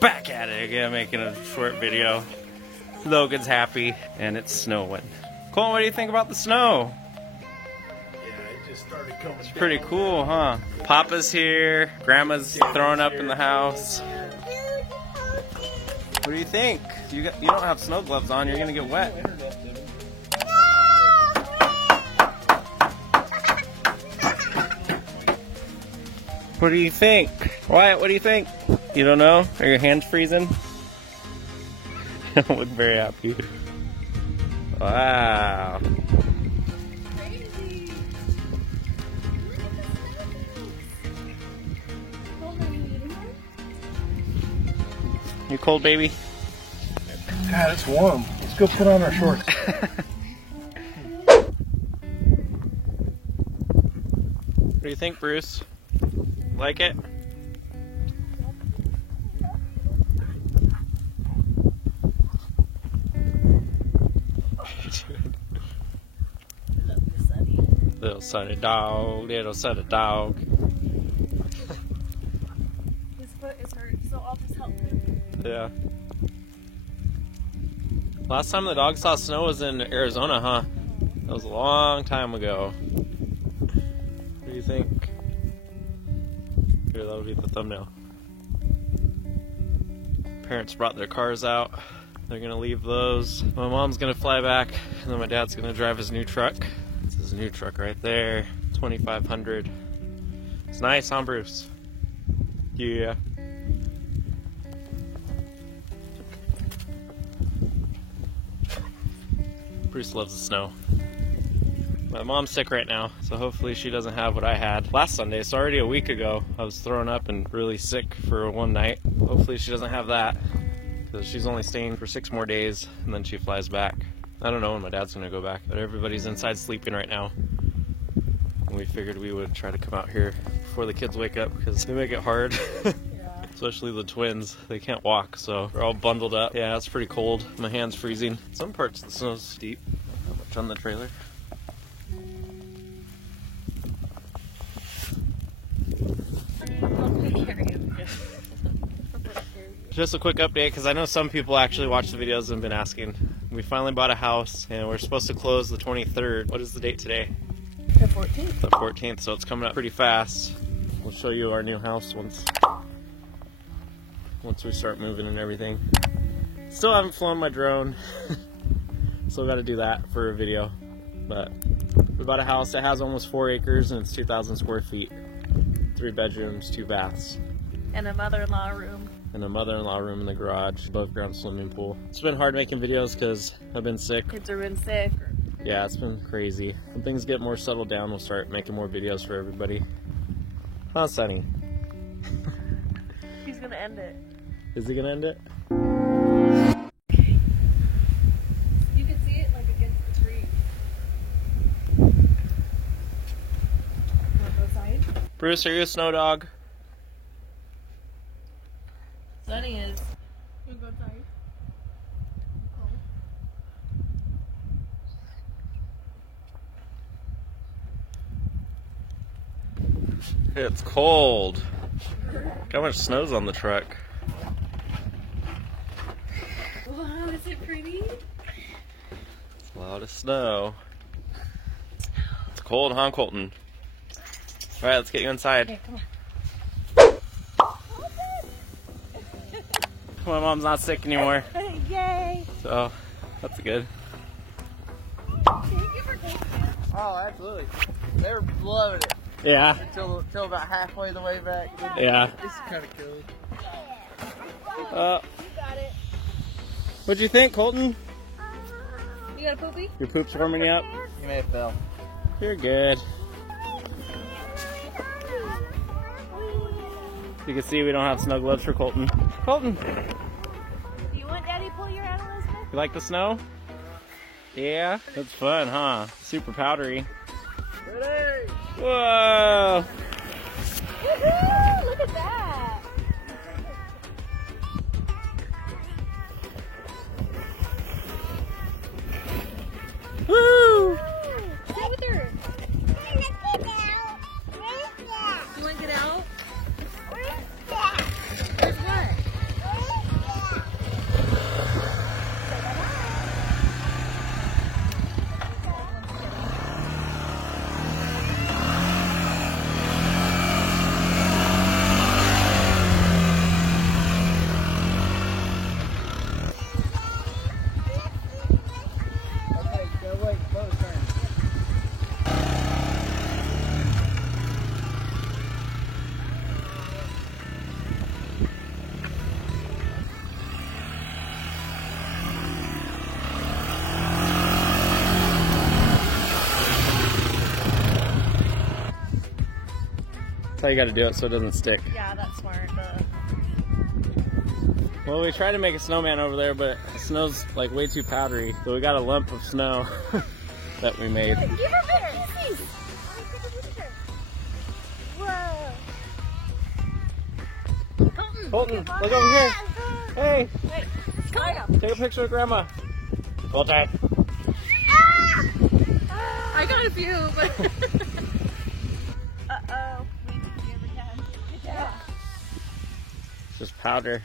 Back at it again, making a short video. Logan's happy, and it's snowing. Colton, what do you think about the snow? Yeah, it just started coming. It's pretty cool, huh? Papa's here. Grandma's throwing up in the house. What do you think? You don't have snow gloves on. You're gonna get wet. What do you think? Wyatt, what do you think? You don't know? Are your hands freezing? You don't look very happy. Wow. Crazy. You cold, baby? God, it's warm. Let's go put on our shorts. What do you think, Bruce? Like it? Little sunny dog, little sunny dog. His foot is hurt, so I'll just help him. Yeah. Last time the dog saw snow was in Arizona, huh? That was a long time ago. What do you think? Here, that'll be the thumbnail. Parents brought their cars out. They're gonna leave those. My mom's gonna fly back, and then my dad's gonna drive his new truck. This is his new truck right there, 2500. It's nice, huh, Bruce? Yeah. Bruce loves the snow. My mom's sick right now, so hopefully she doesn't have what I had last Sunday. It's already a week ago. I was thrown up and really sick for one night. Hopefully she doesn't have that, because she's only staying for 6 more days, and then she flies back. I don't know when my dad's gonna go back, but everybody's inside sleeping right now. And we figured we would try to come out here before the kids wake up, because they make it hard. Especially the twins. They can't walk, so they're all bundled up. Yeah, it's pretty cold. My hand's freezing. Some parts of the snow's deep. How much on the trailer? Just a quick update, because I know some people actually watch the videos and have been asking. We finally bought a house, and we're supposed to close the 23rd. What is the date today? The 14th. The 14th, so it's coming up pretty fast. We'll show you our new house once we start moving and everything. Still haven't flown my drone. Still got to do that for a video. But we bought a house that has almost 4 acres, and it's 2,000 square feet. 3 bedrooms, 2 baths. And a mother-in-law room. And a mother-in-law room in the garage, above ground swimming pool. It's been hard making videos because I've been sick. Kids have been sick. Yeah, it's been crazy. When things get more settled down, we'll start making more videos for everybody. Huh, Sonny? He's gonna end it. Is he gonna end it? You can see it like against the tree. Wanna go outside? Bruce, are you a snow dog? Sunny is. You wanna go outside? It's cold. Look how much snow's on the truck. Wow, is it pretty? It's a lot of snow. It's cold, huh, Colton? Alright, let's get you inside. Okay, come on. My mom's not sick anymore, Yay! so that's good. Thank you for taking it. Oh, absolutely. They were loving it Yeah, until about halfway the way back. yeah. This is kind of cool. You got it. What'd you think, Colton? You got a poopy? Your poop's warming you up? You may have fell. You're good. You can see we don't have snow gloves for Colton. Colton, Do you want Daddy to pull your out, Elizabeth? you like the snow? Yeah? That's fun, huh? Super powdery. Ready? Whoa! Woohoo! Look at that! Woo! Stay with her. You want to get out? Where's what? how you got to do it so it doesn't stick. Yeah, that's smart. Well, we tried to make a snowman over there, but the snow's like way too powdery. So we got a lump of snow that we made. Give her pictures. Whoa. Colton, look over here. Hey, Wait, come on. take a picture of Grandma. Hold tight. I got a few, but. Uh-oh. We give her 10. Good job. Just powder.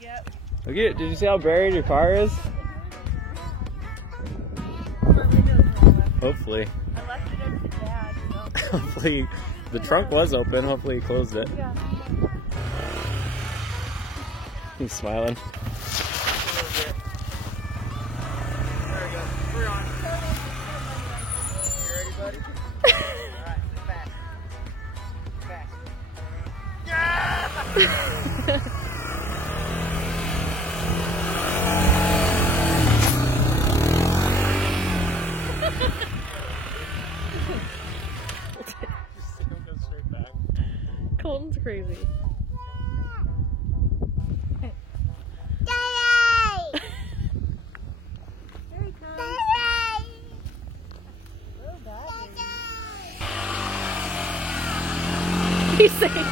Yep. Look at, did you see how buried your car is? Hopefully. I left it over to Dad, so. Hopefully, the trunk was open. Hopefully he closed it. Yeah. He's smiling. There we go. We're on. You ready, buddy? Alright, fast. Fast. Colton's crazy. Here he comes. Oh, he's saying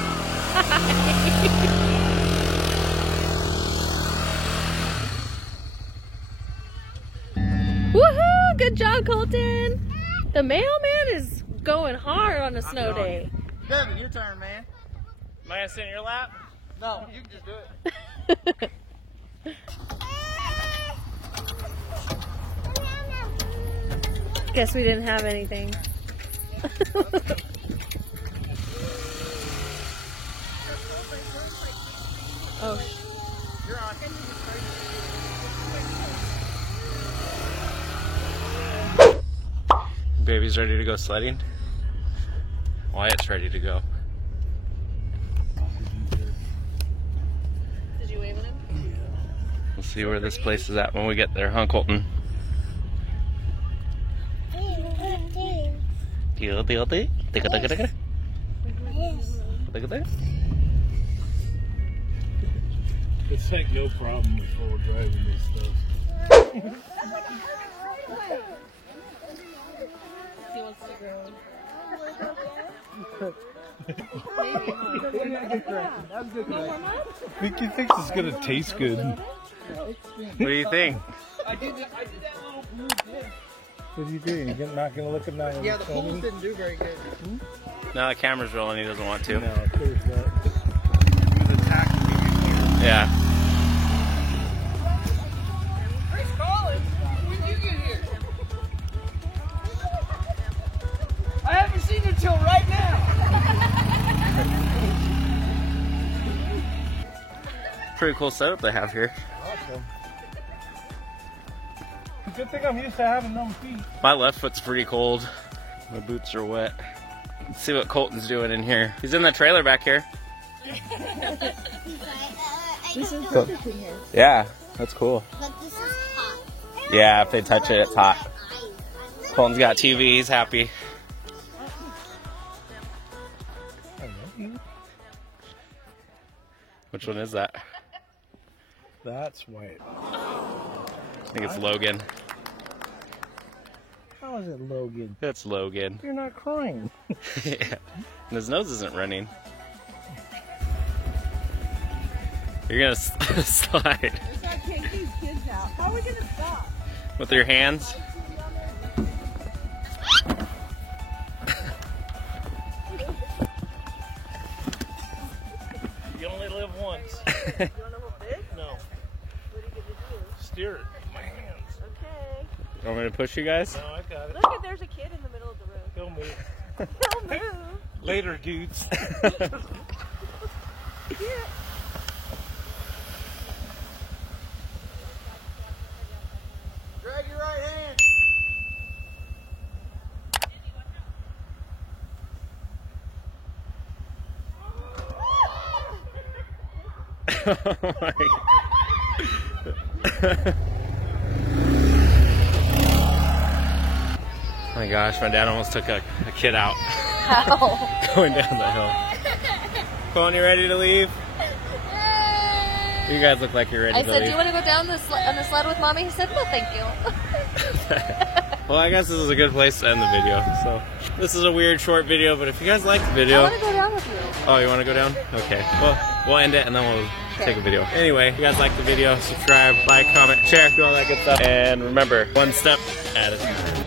woohoo! Good job, Colton. The mailman is going hard on a snow day. Devin, your turn, man. Am I gonna sit in your lap? No, you can just do it. Guess we didn't have anything. Oh. You're on. Baby's ready to go sledding. Wyatt's ready to go. Did you wave at him? We'll see where this place is at when we get there, huh, Colton? Deal. It's like no problem before we're driving this stuff. He wants to grow. You think this is gonna taste good? What do you think? I did that little blue dip. What are you doing? You're not gonna look at my. Yeah, the poles didn't do very good. Now the camera's rolling, he doesn't want to. No, there's that. He was attacking me. Yeah. Chris Collins, when did you get here? I haven't seen you till right now. Pretty cool setup they have here. Awesome. Good thing I'm used to having numb feet. My left foot's pretty cold. My boots are wet. Let's see what Colton's doing in here. He's in the trailer back here. This is perfect in here. Yeah, that's cool. But this is hot. Yeah, if they touch it, it's hot. Colton's got TV, he's happy. Which one is that? That's Wyatt. I think it's Logan. How is it, Logan? It's Logan. You're not crying. Yeah. And his nose isn't running. You're gonna slide. Let's not take these kids out. How are we gonna stop? With your hands? You only live once. You wanna hold this? No. What are you gonna do? Steer it with my hands. Okay. You want me to push you guys? No, I got it. Look, there's a kid in the middle of the room. He'll move. He'll move. Later, dudes. Drag your right hand. Oh my. Oh my gosh, my dad almost took a kid out. How? Going down the hill. Pony ready to leave? You guys look like you're ready I to said, leave. do you want to go down on the sled with mommy? He said, no, thank you. Well, I guess this is a good place to end the video. So this is a weird short video, but if you guys like the video, I want to go down with you. oh, you want to go down? Okay. Well, we'll end it and then we'll take a video. Anyway, if you guys like the video, subscribe, like, comment, share, do all that good stuff. And remember, one step at a time.